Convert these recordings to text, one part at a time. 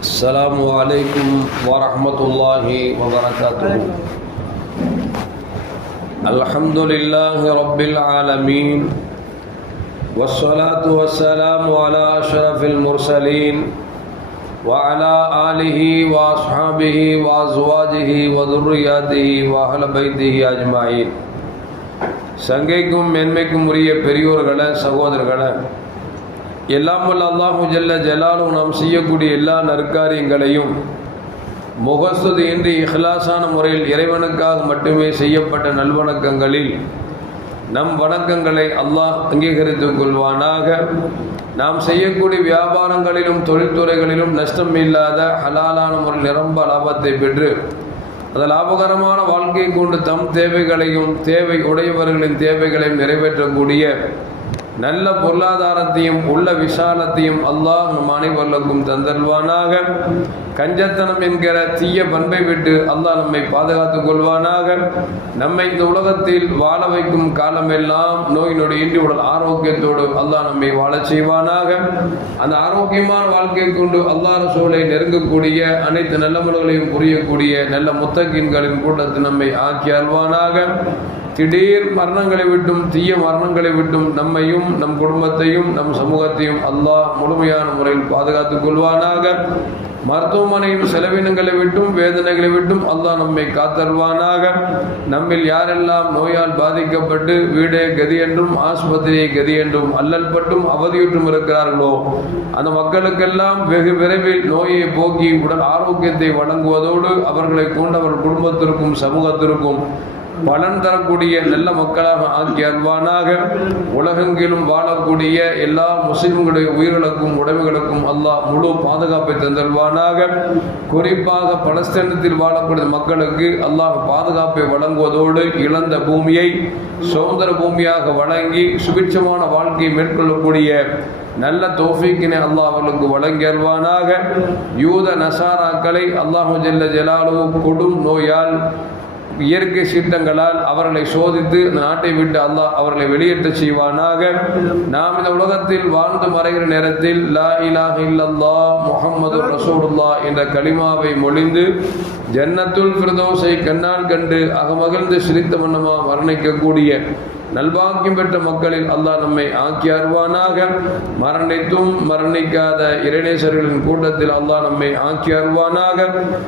السلام عليكم ورحمة الله وبركاته الحمد لله رب العالمين والصلاة والسلام على أشرف المرسلين وعلى آله وأصحابه وأزواجه وذرياته وأهل بيته أجمعين சங்கைக்கும் மென்மைக்கும் உரிய பெரியோர்களே சகோதரர்களே எல்லாம் வல்ல அல்லாஹு ஜல்ல ஜலாலும் நாம் செய்யக்கூடிய எல்லா நற்காரியங்களையும் முகஸ்துதி இன்றி இஹ்லாசான முறையில் இறைவனுக்காக மட்டுமே செய்யப்பட்ட நல்வணக்கங்களில் நம் வணக்கங்களை அல்லாஹ் அங்கீகரித்துக் கொள்வானாக. நாம் செய்யக்கூடிய வியாபாரங்களிலும் தொழில்துறைகளிலும் நஷ்டம் இல்லாத ஹலாலான முறையில் நிரம்ப லாபத்தை பெற்று அந்த லாபகரமான வாழ்க்கையை கொண்டு தம் தேவைகளையும் தேவை உடையவர்களின் தேவைகளையும் நிறைவேற்றக்கூடிய நல்ல பொருளாதாரத்தையும் உள்ள விசாலத்தையும் அல்லாஹ் நம் அனைவர்களுக்கும் தந்தல்வானாக கஞ்சத்தனம் என்கிற தீய பண்பை விட்டு அல்லாஹ் நம்மை பாதுகாத்துக் கொள்வானாக. நம்மை இந்த உலகத்தில் வாழ வைக்கும் காலமெல்லாம் நோய் நொடி இன்றி உடல் ஆரோக்கியத்தோடு அல்லாஹ் நம்மை வாழச் செய்வானாக. அந்த ஆரோக்கியமான வாழ்க்கை கொண்டு அல்லாஹ் சூழலை நெருங்கக்கூடிய அனைத்து நல்ல முறைகளையும் புரியக்கூடிய நல்ல முத்தகின்களின் கூட்டத்தை நம்மை ஆக்கி அல்வானாக திடீர் மரணங்களை விட்டும் தீய மரணங்களை விட்டும் நம்மையும் நம் குடும்பத்தையும் நம் சமூகத்தையும் அல்லாஹ் முழுமையான முறையில் பாதுகாத்துக் கொள்வானாக. மருத்துவமனையும் செலவினங்களை விட்டும் வேதனைகளை விட்டும் அல்லாஹ் நம்மை காத்தருவானாக. நம்மில் யாரெல்லாம் நோயால் பாதிக்கப்பட்டு வீடே கதி என்றும் ஆஸ்பத்திரியை கதி என்றும் அல்லல் பட்டும் அவதியுற்றும் இருக்கிறார்களோ அந்த மக்களுக்கெல்லாம் வெகு விரைவில் நோயை போக்கி உடல் ஆரோக்கியத்தை வழங்குவதோடு அவர்களை கொண்டவர் குடும்பத்திற்கும் சமூகத்திற்கும் பலன் தரக்கூடிய நல்ல மக்களாக ஆக்கி அல்வானாக உலகெங்கிலும் வாழக்கூடிய எல்லா முஸ்லிம்களுடைய உயிர்களுக்கும் உடைமைகளுக்கும் அல்லாஹ் முழு பாதுகாப்பை தந்தல்வானாக. குறிப்பாக பலஸ்தீனத்தில் வாழக்கூடிய மக்களுக்கு அல்லாஹ் பாதுகாப்பை வழங்குவதோடு இழந்த பூமியை சுதந்திர பூமியாக வழங்கி சுபிட்சமான வாழ்க்கையை மேற்கொள்ளக்கூடிய நல்ல தோஃபீக்கினை அல்லாஹ் அவர்களுக்கு வழங்கி அல்வானாக. யூத நசாராக்களை அல்லாஹு ஜெல்ல ஜலாலு கொடும் நோயால் இயற்கை சீட்டங்களால் அவர்களை சோதித்து நாட்டை விட்டு அல்லாஹ் அவர்களை வெளியேற்ற செய்வானாக. நாம் இந்த உலகத்தில் வாழ்ந்து மறைகிற நேரத்தில் லா இலாஹ இல்லல்லா முகமது ரசூலுல்லா என்ற கலிமாவை மொழிந்து ஜன்னத்துல் பிரதோசை கண்ணால் கண்டு அகமகிழ்ந்து சிரித்த வண்ணமா வர்ணிக்கக்கூடிய நல்வாக்கியம் பெற்ற மக்களில் அல்லாஹ் நம்மை ஆக்கி அருவானாக. மரணித்தும் மரணிக்காத இறைநேசர்களின் கூட்டத்தில் அல்லாஹ் நம்மை ஆக்கி அருவானாக.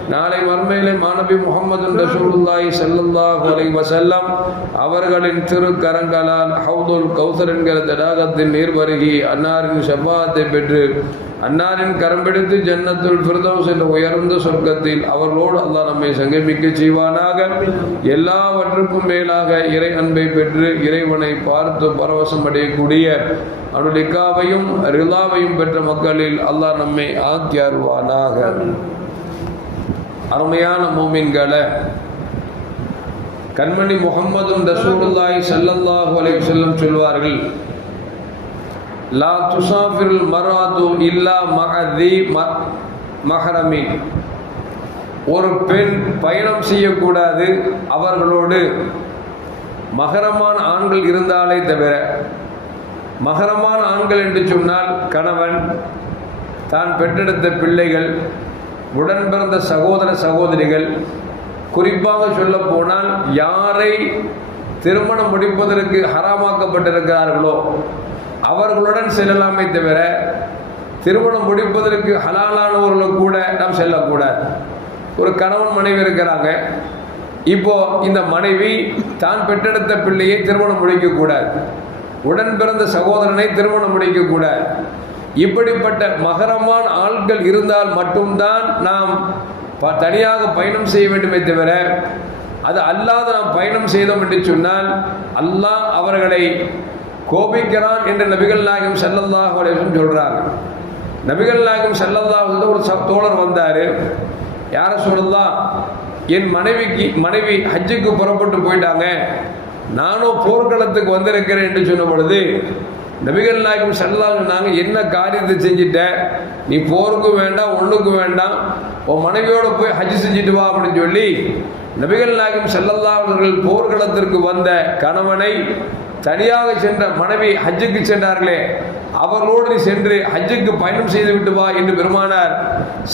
நாளை மர்மையிலே மாணவி முகமது ரசூலுல்லாஹி ஸல்லல்லாஹு அலைஹி வஸல்லம் அவர்களின் திருக்கரங்களால் ஹவுதுல் கௌசர் என்கிற தடாகத்தின் நீர் வருகி அன்னாரின் ஷபாத்தை பெற்று அன்னாரின் கரம் பிடித்து ஜன்னத்துல் ஃபிர்தௌஸ் என்ற உயர்ந்த சொர்க்கத்தில் அவர்களோடு அல்லாஹ் நம்மை சங்கமிக்க செய்வானாக. எல்லாவற்றுக்கும் மேலாக இறை அன்பை பெற்று இறைவனை பார்த்து பரவசம் அடையக்கூடிய அனுலிக்காவையும் ரிலாவையும் பெற்ற மக்களில் அல்லாஹ் நம்மை ஆக்கியாருவானாக அருமையான மூமின்களை கண்மணி முகமது ரசூலுல்லாய் சல்லல்லாஹு அலைஹி வஸல்லம் சொல்வார்கள் லா துசாஃபிருல் மராது இல்லா மஹதி மஹரமின் ஒரு பெண் பயணம் செய்யக்கூடாது அவர்களோடு. மகரமான ஆண்கள் இருந்தாலே தவிர மகரமான ஆண்கள் என்று சொன்னால் கணவன் தான் பெற்றெடுத்த பிள்ளைகள் உடன் பிறந்த சகோதர சகோதரிகள். குறிப்பாக சொல்ல போனால் யாரை திருமணம் முடிப்பதற்கு ஹராமாக்கப்பட்டிருக்கிறார்களோ அவர்களுடன் செல்லலாமே தவிர திருமணம் முடிப்பதற்கு ஹலாலானவர்களும் கூட நாம் செல்லக்கூடாது. ஒரு கணவன் மனைவி இருக்கிறாங்க. இப்போ இந்த மனைவி தான் பெற்றெடுத்த பிள்ளையை திருமணம் முடிக்கக்கூடாது. உடன் பிறந்த சகோதரனை திருமணம் முடிக்கக்கூடாது. இப்படிப்பட்ட மகரமான ஆட்கள் இருந்தால் மட்டும்தான் நாம் ப- தனியாக பயணம் செய்ய வேண்டுமே தவிர அது அல்லாத நாம் பயணம் செய்தோம் என்று சொன்னால் அல்லாஹ் அவர்களை கோபிக்கிறான் என்று நபிகள் நாயகம் ஸல்லல்லாஹு அலைஹி சொல்கிறார் நபிகள் நாயகம் ஸல்லல்லாஹு ஒரு தோழர் வந்தார். யார சொல்லலாம் என் மனைவிக்கு மனைவி ஹஜ்ஜுக்கு புறப்பட்டு போயிட்டாங்க. நானும் போர்க்களத்துக்கு வந்திருக்கிறேன் என்று சொன்ன பொழுது நபிகள் நாயகம் ஸல்லல்லாஹு நாங்கள் என்ன காரியத்தை செஞ்சிட்ட? நீ போருக்கும் வேண்டாம் ஒண்ணுக்கும் வேண்டாம். உன் மனைவியோடு போய் ஹஜ் செஞ்சுட்டு வா அப்படின்னு சொல்லி நபிகள் நாயகம் செல்லல்லா அவர்கள் போர்க்களத்திற்கு வந்த கணவனை தனியாக சென்ற மனைவி ஹஜ்ஜுக்கு சென்றார்களே அவர்களோடு சென்று ஹஜ்ஜுக்கு பயணம் செய்து விட்டு வா என்று பெருமானார்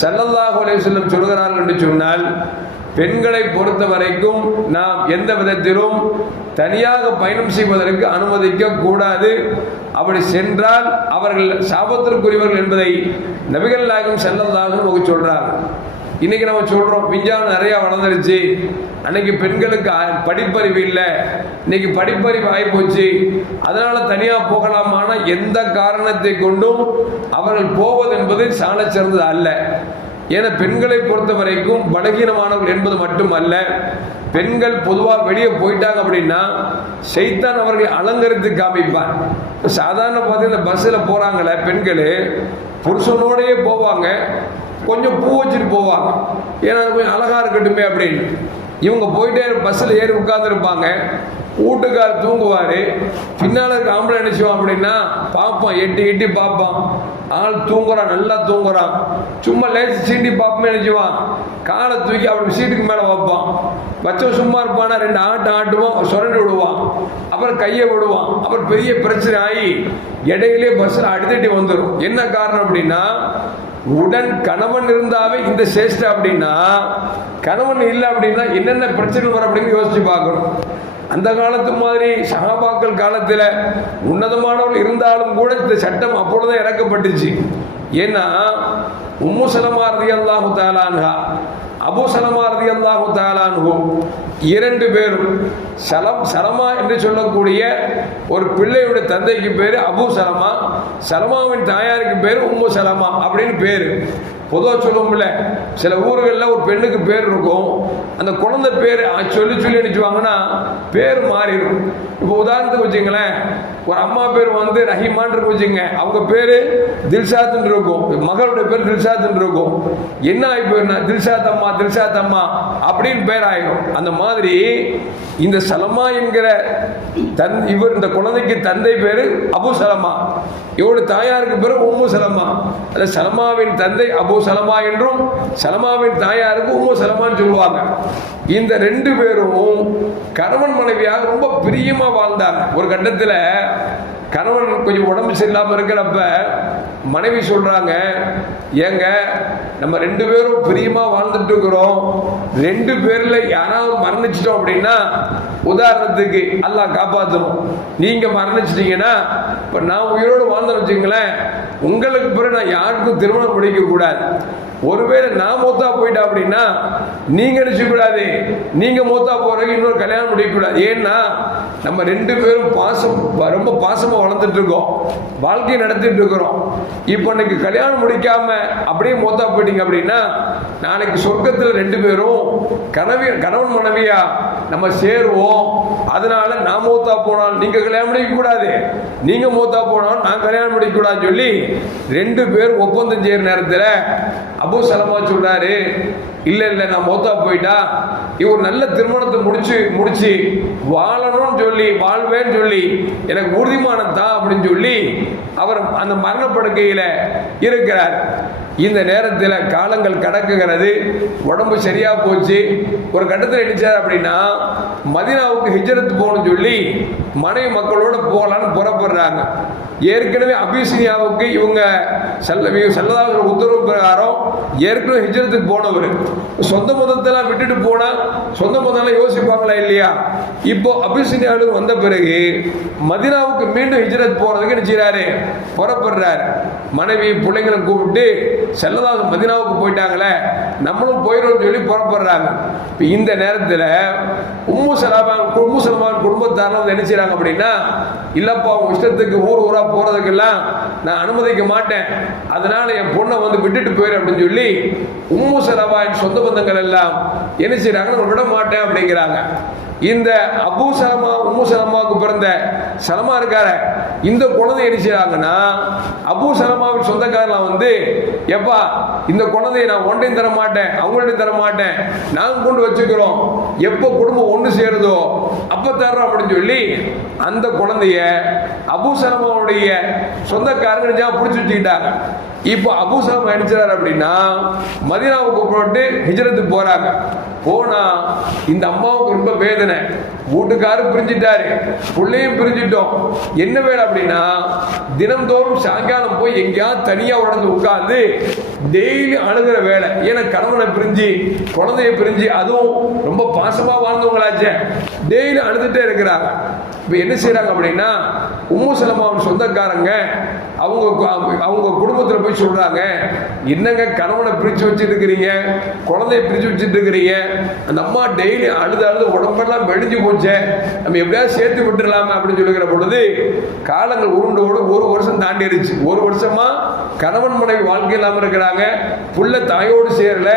ஸல்லல்லாஹு செல்லும் சொல்கிறார்கள் என்று சொன்னால் பெண்களை பொறுத்த வரைக்கும் நாம் எந்த விதத்திலும் தனியாக பயணம் செய்வதற்கு அனுமதிக்க கூடாது. அப்படி சென்றால் அவர்கள் சாபத்திற்குரியவர்கள் என்பதை நபிகள் நாயகம் ஸல்லல்லாஹு நமக்கு இன்னைக்கு நம்ம சொல்றோம் விஞ்ஞானம் நிறைய வளர்ந்துருச்சு. அன்னைக்கு பெண்களுக்கு படிப்பறிவு இல்லை. இன்னைக்கு படிப்பறிவு ஆகிப்போச்சு அதனால தனியா போகலாமான எந்த காரணத்தை கொண்டும் அவர்கள் போவது என்பது சாண சிறந்தது அல்ல. ஏன்னா பெண்களை பொறுத்த வரைக்கும் பலகீனமானவர்கள் என்பது மட்டுமல்ல. பெண்கள் பொதுவாக வெளியே போயிட்டாங்க அப்படின்னா சைத்தான் அவர்களை அலங்கரித்து காமிப்பான். சாதாரண பார்த்தீங்கன்னா பஸ்ஸில் போகிறாங்களே பெண்கள் புருஷனோடயே போவாங்க. கொஞ்சம் பூ வச்சுட்டு போவாங்க ஏன்னா அது கொஞ்சம் அழகா இருக்கட்டுமே அப்படின்னு. இவங்க போயிட்டே பஸ்ஸில் ஏறி உட்காந்துருப்பாங்க வீட்டுக்கார் தூங்குவார். பின்னால் இருக்க ஆம்பளை என்ன அப்படின்னா பார்ப்பான் எட்டி எட்டி பார்ப்பான். ஆள் தூங்குறான் நல்லா தூங்குறான் சும்மா லேசி சீண்டி பார்ப்போம் நினைச்சுவான் காலை தூக்கி அப்படி சீட்டுக்கு மேலே வைப்பான். வச்ச சும்மா இருப்பானா ரெண்டு ஆட்டு ஆட்டுவான் சுரண்டு விடுவான். அப்புறம் கையை விடுவான். அப்புறம் பெரிய பிரச்சனை ஆகி இடையிலே பஸ்ஸில் அடித்தட்டி வந்துடும் என்ன காரணம் அப்படின்னா உடன் கணவன் இருந்தாவே இந்த சேஷ்டை அப்படின்னா கணவன் இல்லை அப்படின்னா என்னென்ன பிரச்சனை வரும் அப்படின்னு யோசிச்சு பார்க்கணும். அந்த காலத்து மாதிரி சகாபாக்கள் காலத்தில் உன்னதமானவர்கள் இருந்தாலும் கூட இந்த சட்டம் அப்பொழுதுதான் இறக்கப்பட்டுச்சு. ஏன்னா உம்மு சலமா ரதி அல்லாஹு தாலான்ஹா அபு சலமா ரதி அல்லாஹு இரண்டு பேரும் சலம் சலமா என்று சொல்லக்கூடிய ஒரு பிள்ளையுடைய தந்தைக்கு பேர் அபு சலமா சலமாவின் தாயாருக்கு பேர் உம்மு சலமா அப்படின்னு பேர். பொதுவாக சொல்லுவோம்ல சில ஊர்களில் ஒரு பெண்ணுக்கு பேர் இருக்கும். அந்த குழந்தை பேர் சொல்லி சொல்லி நினச்சுவாங்கன்னா பேர் மாறிடும். இப்போ உதாரணத்துக்கு வச்சுங்களேன் ஒரு அம்மா பேர் வந்து ரஹிமான் இருக்கு வச்சுங்க அவங்க பேர் தில்ஷாத்னு இருக்கும். மகளுடைய பேர் தில்ஷாத்னு இருக்கும். என்ன ஆகி போயிருந்தா தில்ஷாத் அம்மா தில்ஷாத் அம்மா அப்படின்னு பேர் ஆயிடும் அந்த மாதிரி இந்த சலமா என்கிற தன் இவர் இந்த குழந்தைக்கு தந்தை பேர் அபு சலமா. இவருடைய தாயாருக்கு பிறகு உம்மு சலமா. அந்த சலமாவின் தந்தை அபு சலமா என்றும் சலமாவின் தாயாருக்கு உம்மு சலமான்னு சொல்லுவாங்க. இந்த ரெண்டு பேரும் கணவன் மனைவியாக ரொம்ப பிரியமாக வாழ்ந்தாங்க. ஒரு கட்டத்தில் கணவன் கொஞ்சம் உடம்பு சரியில்லாமல் இருக்கிறப்ப மனைவி சொல்கிறாங்க ஏங்க நம்ம ரெண்டு பேரும் பிரியமா வாழ்ந்துட்டு இருக்கிறோம். ரெண்டு பேரில் யாராவது மரணிச்சிட்டோம் அப்படின்னா உதாரணத்துக்கு எல்லாம் காப்பாற்றணும் நீங்கள் மரணிச்சிட்டீங்கன்னா இப்போ நான் உயிரோடு வாழ்ந்தேன் வச்சுங்களேன் உங்களுக்கு பிறகு நான் யாருக்கும் திருமணம் முடிக்கக்கூடாது ஒருவேளை நான் மூத்தா போயிட்டா அப்படின்னா நீங்கள் நினச்சிக்கூடாது நீங்கள் மூத்தா போறதுக்கு இன்னொரு கல்யாணம் முடிக்கக்கூடாது ஏன்னா நம்ம ரெண்டு பேரும் பாசம் ரொம்ப பாசமாக வளர்ந்துட்டு இருக்கோம் வாழ்க்கையை நடத்திட்டு இருக்கிறோம் இப்போ இன்னைக்கு கல்யாணம் முடிக்காம அப்படியே மூத்தா போயிட்டீங்க அப்படின்னா நாளைக்கு சொர்க்கத்தில் ரெண்டு பேரும் கனவி கணவன் மனைவியா நம்ம சேருவோம். அதனால நான் மூத்தா போனால் நீங்க கல்யாணம் முடிக்க கூடாது. நீங்க மூத்தா போனால் நான் கல்யாணம் முடிக்க கூடாதுன்னு சொல்லி ரெண்டு பேர் ஒப்பந்தம் செய்யற நேரத்தில் அபு சலமா சொல்றாரு. இல்ல இல்ல நான் மூத்தா போயிட்டா? இவர் நல்ல திருமணத்தை முடிச்சு முடிச்சு வாழணும்னு சொல்லி வாழ்வேன்னு சொல்லி எனக்கு உறுதிமானம் தான் அப்படின்னு சொல்லி அவர் அந்த மரணப்படுக்கையில இருக்கிறார். இந்த நேரத்தில் காலங்கள் கடக்குகிறது. உடம்பு சரியா போச்சு. ஒரு கட்டத்தில் நினைச்சார் அப்படின்னா மதினாவுக்கு ஹிஜ்ரத் போகணும்னு சொல்லி மனைவி மக்களோட போகலான்னு புறப்படுறாங்க. ஏற்கனவே அபிசினியாவுக்கு இவங்க செல்ல செல்லதாக உத்தரவு பிரகாரம் ஏற்கனவே ஹிஜரத்துக்கு போனவர். சொந்த மதத்தெல்லாம் விட்டுட்டு போனால் சொந்த மதம்லாம் யோசிப்பாங்களா இல்லையா? இப்போ அபிசினியாவுக்கு வந்த பிறகு மதினாவுக்கு மீண்டும் ஹிஜரத் போகிறதுக்கு என்ன புறப்படுறாரு. மனைவி பிள்ளைங்களை கூப்பிட்டு செல்லதாக மதினாவுக்கு போயிட்டாங்களே நம்மளும் போயிடும் சொல்லி புறப்படுறாங்க. இப்போ இந்த நேரத்தில் உம்மு சலாமான் உம்மு சலமான் குடும்பத்தாரும் வந்து என்ன செய்கிறாங்க அப்படின்னா இல்லைப்பா உங்கள் இஷ்டத்துக்கு ஊர் ஊராக போகிறதுக்கெல்லாம் நான் அனுமதிக்க மாட்டேன். அதனால் என் பொண்ணை வந்து விட்டுட்டு போயிடும் அப்படின்னு சொல்லி உம்மு சலமான் சொந்த பந்தங்கள் எல்லாம் என்ன செய்கிறாங்கன்னு நான் விட மாட்டேன் அப்படிங்கிறாங்க. இந்த அபு சலமா உம்மு சலமாவுக்கு பிறந்த சலமா இருக்காரு இந்த குழந்தை என்ன செய்றாங்கன்னா அபு சலமாவின் சொந்தக்காரலாம் வந்து எப்பா இந்த குழந்தைய நான் ஒன்றையும் தர மாட்டேன் அவங்கள்ட்டையும் தர மாட்டேன் நாங்கள் கொண்டு வச்சுக்கிறோம் எப்போ குடும்பம் ஒன்று சேருதோ அப்போ தர்றோம் அப்படின்னு சொல்லி அந்த குழந்தைய அபு சலமாவுடைய சொந்தக்காரங்க பிடிச்சி வச்சுக்கிட்டாங்க. இப்போ அபுசாம் அடிச்சார் அப்படின்னா மதினாவுக்கு போட்டு ஹிஜ்ரத்துக்கு போறாங்க. போனா இந்த அம்மாவுக்கு ரொம்ப வேதனை. வீட்டுக்காரும் பிரிஞ்சிட்டாரு. பிள்ளையும் பிரிஞ்சிட்டோம். என்ன வேலை அப்படின்னா தினம்தோறும் சாயங்காலம் போய் எங்கேயாவது தனியா உடந்து உட்கார்ந்து டெய்லி அணுகிற வேலை. ஏன்னா கணவனை பிரிஞ்சு குழந்தைய பிரிஞ்சு அதுவும் ரொம்ப பாசமா வாழ்ந்தவங்களாச்சே. டெய்லி அழுதுட்டே இருக்கிறாங்க. இப்போ என்ன செய்யறாங்க அப்படின்னா உம்மு சலமாவின் சொந்தக்காரங்க அவங்க அவங்க குடும்பத்தில் போய் சொல்கிறாங்க என்னங்க கணவனை பிரித்து வச்சுருக்கிறீங்க குழந்தைய பிரித்து வச்சுட்டுருக்கிறீங்க? அந்த அம்மா டெய்லி அழுது அழுது உடம்பெல்லாம் வெடிஞ்சு போச்சு. நம்ம எப்படியாவது சேர்த்து விட்டுடலாமா அப்படின்னு சொல்லுகிற பொழுது காலங்கள் உருண்டு ஓடு ஒரு வருஷம் தாண்டிடுச்சு. ஒரு வருஷமா கணவன் மனைவி வாழ்க்கை இல்லாமல் இருக்கிறாங்க. புள்ள தாயோடு சேரல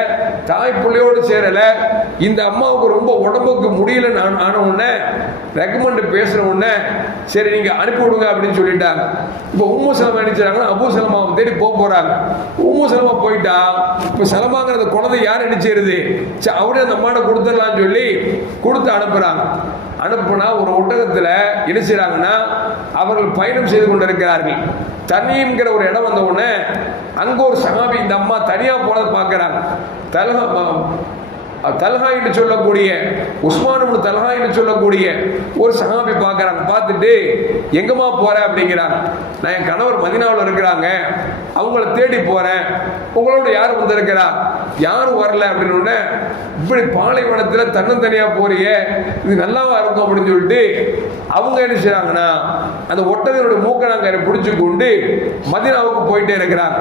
தாய் பிள்ளையோடு சேரலை. இந்த அம்மாவுக்கு ரொம்ப உடம்புக்கு முடியல நான் ஆன உடனே ரெக்கமெண்ட் பேசுன உடனே சரி நீங்கள் அனுப்பி விடுங்க அப்படின்னு சொல்லிட்டாங்க. இப்போ உம்மு சலமா நினைச்சாங்கன்னா அபு சலமாவை தேடி போக போறாங்க. உமு சலமா போயிட்டா இப்போ சலமாங்கிறத குழந்தை யார் அடிச்சிருது அவரே அந்த அம்மாட்ட கொடுத்துடலாம்னு சொல்லி கொடுத்து அனுப்புறாங்க. அனுப்புனா ஒரு ஊட்டகத்துல என்ன அவர்கள் பயணம் செய்து கொண்டிருக்கிறார்கள். தனிங்கிற ஒரு இடம் வந்த உடனே அங்க ஒரு சகாபி இந்த அம்மா தனியா போனதை பார்க்கறாங்க. தலகா தல்ஹா என்று சொல்லக்கூடிய உஸ்மான் தல்ஹா என்று சொல்லக்கூடிய ஒரு சகாபி பார்க்குறாங்க. பார்த்துட்டு எங்கம்மா போற? அப்படிங்கிறாங்க. நான் என் கணவர் மதினாவில் இருக்கிறாங்க. அவங்கள தேடி போறேன். உங்களோட யார் வந்திருக்கிறா? யாரும் வரல. அப்படின்னு இப்படி பாலைவனத்தில் தன்னந்தனியா போறியே. இது நல்லாவா இருக்கும்? அப்படின்னு சொல்லிட்டு அவங்க என்ன செய்றாங்கன்னா அந்த ஒட்டகனுடைய மூக்கனாங்கயரை பிடிச்சி கொண்டு மதினாவுக்கு போயிட்டே இருக்கிறாங்க.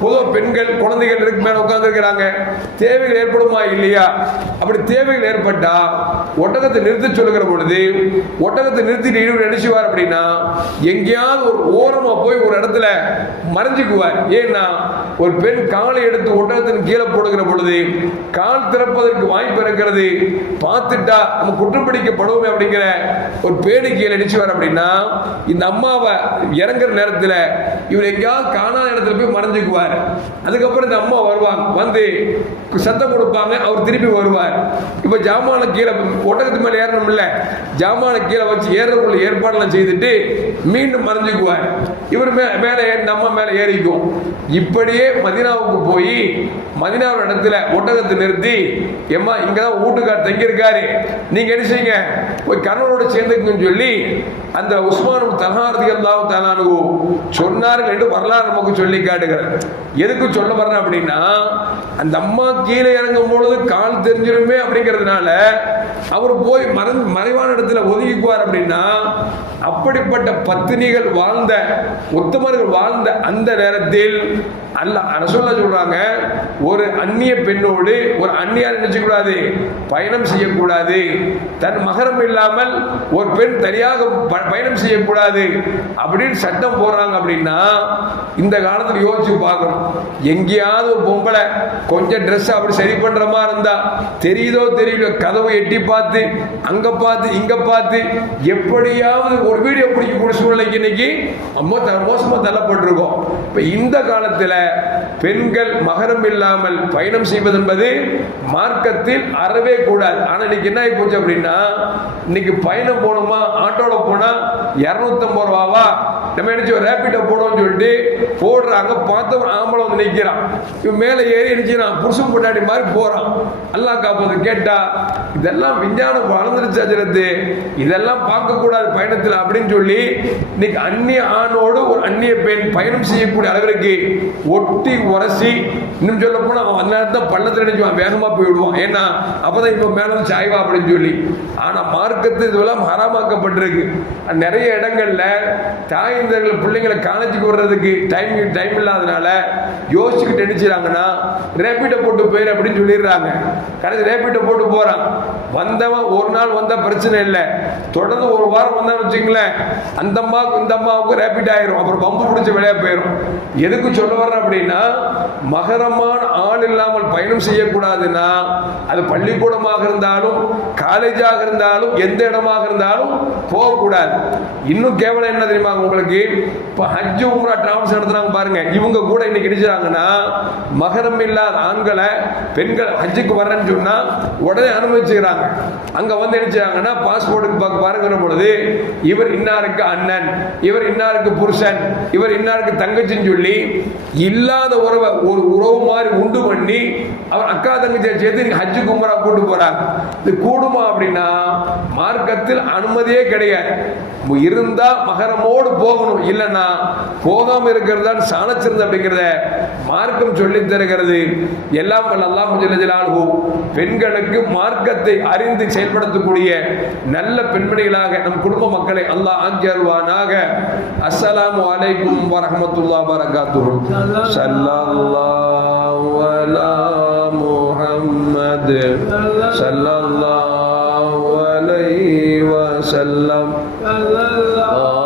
பொதுவாக பெண்கள் குழந்தைகள் இருக்கு மேல உட்காந்துருக்கிறாங்க தேவைகள் ஏற்படுமா இல்லையா? அப்படி தேவைகள் ஏற்பட்டா ஒட்டகத்தை நிறுத்தி சொல்லுகிற பொழுது ஒட்டகத்தை நிறுத்திட்டு இவர் நினைச்சுவார் அப்படின்னா எங்கேயாவது ஒரு ஓரமா போய் ஒரு இடத்துல மறைஞ்சிக்குவார். ஏன்னா ஒரு பெண் காலை எடுத்து ஒட்டகத்தின் கீழே போடுகிற பொழுது கால் திறப்பதற்கு வாய்ப்பு இருக்கிறது. பார்த்துட்டா நம்ம குற்றம் பிடிக்கப்படுவோமே அப்படிங்கிற ஒரு பேடி கீழே நினைச்சுவார் அப்படின்னா இந்த அம்மாவை இறங்குற நேரத்தில் இவர் எங்கேயாவது காணாத இடத்துல போய் மறைஞ்சிக்குவார். அதுக்கப்புறம் இந்த அம்மா வருவாங்க. வந்து சத்தம் கொடுப்பாங்க. அவர் திருப்பி வருவார். இப்போ ஜாமான கீழே ஒட்டகத்து மேலே ஏறணும்ல. ஜாமான கீழே வச்சு ஏறக்குள்ள ஏற்பாடெல்லாம் செய்துட்டு மீண்டும் மறைஞ்சுக்குவார். இவர் மே மேலே ஏறி நம்ம அம்மா மேலே ஏறிக்கும். இப்படியே மதினாவுக்கு போய் மதினாவோட இடத்துல ஒட்டகத்தை நிறுத்தி எம்மா இங்கே தான் வீட்டுக்கார் தங்கியிருக்காரு. நீங்கள் என்ன செய்யுங்க? போய் கணவனோட சேர்ந்துக்குன்னு சொல்லி அந்த உஸ்மான் தலஹாரதி அல்லாஹ் தானானுகோ சொன்னார்கள் என்று வரலாறு நமக்கு சொல்லி காட்டுகிறேன் எதுக்கு சொல்ல வர்றேன் அப்படின்னா அந்த அம்மா கீழே இறங்கும் பொழுது கால் தெரிஞ்சிருமே அப்படிங்கிறதுனால அவர் போய் மறை மறைவான இடத்துல ஒதுங்கிக்குவார் அப்படின்னா அப்படிப்பட்ட பத்தினிகள் வாழ்ந்த உத்தமர்கள் வாழ்ந்த அந்த நேரத்தில் அல்ல அரசுல சொல்றாங்க ஒரு அந்நிய பெண்ணோடு ஒரு அந்நியார் நினைச்சக்கூடாது பயணம் செய்யக்கூடாது. தன் மகரம் இல்லாமல் ஒரு பெண் தனியாக ப- பயணம் செய்யக்கூடாது. அப்படின்னு சட்டம் போடுறாங்க அப்படின்னா இந்த காலத்தில் யோசிச்சு பார்க்கணும். எங்கேயாவது ஒரு பொம்பளை கொஞ்சம் ட்ரெஸ் அப்படி சரி பண்ற மாதிரி இருந்தா தெரியுதோ தெரியல கதவை எட்டி பார்த்து அங்க பார்த்து இங்க பார்த்து எப்படியாவது ஒரு வீடியோ பிடிக்கக்கூடிய சூழ்நிலைக்கு இன்னைக்கு மோசமா தள்ளப்பட்டிருக்கோம். இப்ப இந்த காலத்துல பெண்கள் மகரம் இல்லாமல் பயணம் செய்வது என்பது மார்க்கத்தில் அறவே கூடாது. ஆனா இன்னைக்கு என்ன ஆகி போச்சு அப்படின்னா இன்னைக்கு பயணம் போகணுமா ஆட்டோல போனா இரநூத்தம்பது ரூபாவா? நம்ம நினைச்சோம் ரேபிடோ போடுவோம்னு சொல்லிட்டு போடுறாங்க. பார்த்த ஒரு ஆம்பளை வந்து நிற்கிறான் இவன் மேலே ஏறி நிற்கிறான் புருஷன் பொண்டாடி மாதிரி போகிறான் எல்லாம் காப்பது கேட்டா இதெல்லாம் விஞ்ஞானம் வளர்ந்துருச்சு அஜரத்து இதெல்லாம் பார்க்கக்கூடாது பயணத்தில் அப்படின்னு சொல்லி இன்னைக்கு அந்நிய ஆணோடு ஒரு அந்நிய பெண் பயணம் செய்யக்கூடிய அளவிற்கு ஒட்டி உரசி இன்னும் சொல்ல போனால் அவன் அந்த நேரத்தில் பள்ளத்தில் நினைச்சுவான் வேகமாக போயிடுவான் ஏன்னா அப்போதான் இப்போ மேலே சாய்வா அப்படின்னு சொல்லி. ஆனால் மார்க்கத்து இதுவெல்லாம் ஹராமாக்கப்பட்டிருக்கு. நிறைய இடங்களில் இடங்கள்ல தாய்ந்தர்கள் பிள்ளைங்களை காலேஜுக்கு வர்றதுக்கு டைம் டைம் இல்லாதனால யோசிச்சுக்கிட்டு நினைச்சுறாங்கன்னா ரேபிடோ போட்டு போயிரு அப்படின்னு சொல்லிடுறாங்க. கடைசி ரேபிடோ போட்டு போறான். வந்தவன் ஒரு நாள் வந்தால் பிரச்சனை இல்லை. தொடர்ந்து ஒரு வாரம் வந்தான்னு வச்சுங்களேன் அந்த அம்மாவுக்கு இந்த அம்மாவுக்கு ரேபிட் ஆயிரும். அப்புறம் பம்பு பிடிச்ச வெளியே போயிடும் எதுக்கு சொல்ல வர்றேன் அப்படின்னா மகரமான ஆள் இல்லாமல் பயணம் செய்யக்கூடாதுன்னா அது பள்ளிக்கூடமாக இருந்தாலும் காலேஜாக இருந்தாலும் எந்த இடமாக இருந்தாலும் போகக்கூடாது. இன்னும் கேவலம் என்ன தெரியுமா உங்களுக்கு? இப்போ ஹஜ் உம்ரா டிராவல்ஸ் நடத்துறாங்க பாருங்க. இவங்க கூட இன்னைக்கு நினைச்சாங்கன்னா மகரம் இல்லாத ஆண்களை பெண்கள் ஹஜ்ஜுக்கு வர்றேன்னு சொன்னா உடனே அனுமதிச்சுக்கிறாங்க. அங்கே அங்க வந்து நினைச்சாங்கன்னா பாஸ்போர்ட்டுக்கு பார்க்க பாருங்கிற பொழுது இவர் இன்னாருக்கு அண்ணன் இவர் இன்னாருக்கு புருஷன் இவர் இன்னாருக்கு தங்கச்சின்னு சொல்லி இல்லாத உறவை ஒரு உறவு மாதிரி உண்டு பண்ணி அவர் அக்கா தங்கச்சியை சேர்த்து ஹஜ்ஜு கும்பரா கூட்டு போறாங்க. இது கூடுமா அப்படின்னா மார்க்கத்தில் அனுமதியே கிடையாது. இருந்தா மகரமோடு போகணும். போகணும். இல்லைன்னா போகாமல் இருக்கிறது தான் சாணச்சிருந்து அப்படிங்கிறத மார்க்கம் சொல்லி தருகிறது. எல்லாம் அல்லாஹ் ஜெலஜலாகு பெண்களுக்கு மார்க்கத்தை அறிந்து செயல்படுத்தக்கூடிய நல்ல பெண்மணிகளாக நம் குடும்ப மக்களை அல்லாஹ் ஆக்கியருவானாக அஸ்ஸலாமு அலைக்கும் வரஹமத்துல்லா வரகாத்துரு முஹம்மது. சல்லல்லாஹு அலைஹி வஸல்லம். சல்லல்லாஹு